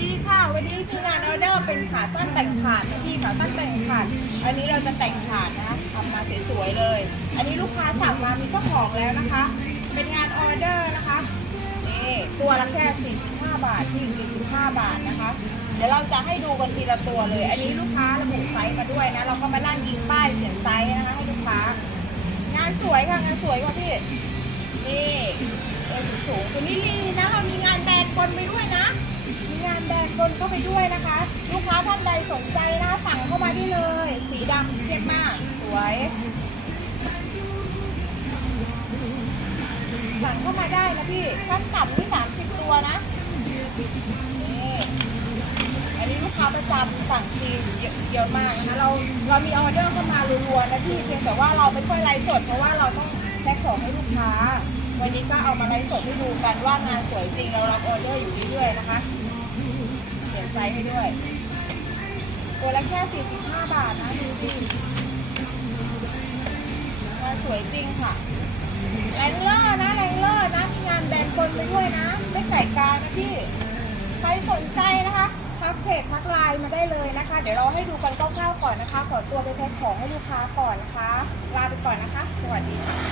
ดีค่ะ วันนี้คืองานออเดอร์เป็นขาสั้นแต่งขาดนะพี่ขาสั้นแต่งขาด อันนี้เราจะแต่งขาดนะทำมาสวยๆเลย อันนี้ลูกค้าสั่งมามีเจ้าของแล้วนะคะ เป็นงานออเดอร์นะคะนี่ตัวละแค่45บาทที่45บาทนะคะ เดี๋ยวเราจะให้ดูกันทีละตัวเลย อันนี้ลูกค้าระบุไซส์มาด้วยนะ เราก็มานั่งยิงป้ายเขียนไซส์นะคะให้ลูกค้า งานสวยค่ะงานสวยกว่าพี่นี่เอวสูงๆตัวนี้ นแบรนด์บนเข้าไปด้วยนะคะ ลูกค้าท่านใดสนใจนะสั่งเข้ามาได้เลย สีดำเทียบมาก สวยสั่งเข้ามาได้นะพี่ขั้นต่ำที่สามสิบตัวนะนี่อันนี้ลูกค้าประจำสั่งทีเยอะเยอะมากนะคะเราเรามีออเดอร์เข้ามารัวๆนะพี่เพียงแต่ว่าเราไม่ค่อยไลฟ์สดเพราะว่าเราต้องแพ็คของให้ลูกค้า วันนี้ก็เอามาไลฟ์สดให้ดูกันว่างานสวยจริงเรารับออเดอร์อยู่เรื่อยๆนะคะ เขียนไซส์ให้ด้วยตัวละแค่ 45 บาทนะดูดิงานสวยจริงค่ะแรงเลอร์นะแรงเลอร์นะมีงานแบนด์บนไปด้วยนะ ไม่ไก่กานะพี่ ใครสนใจนะคะทักเพจทักไลน์มาได้เลยนะคะ เดี๋ยวเราให้ดูกันคร่าวๆก่อนนะคะ ขอตัวไปแพ็คของให้ลูกค้าก่อนนะคะ ลาไปก่อนนะคะ สวัสดีค่ะ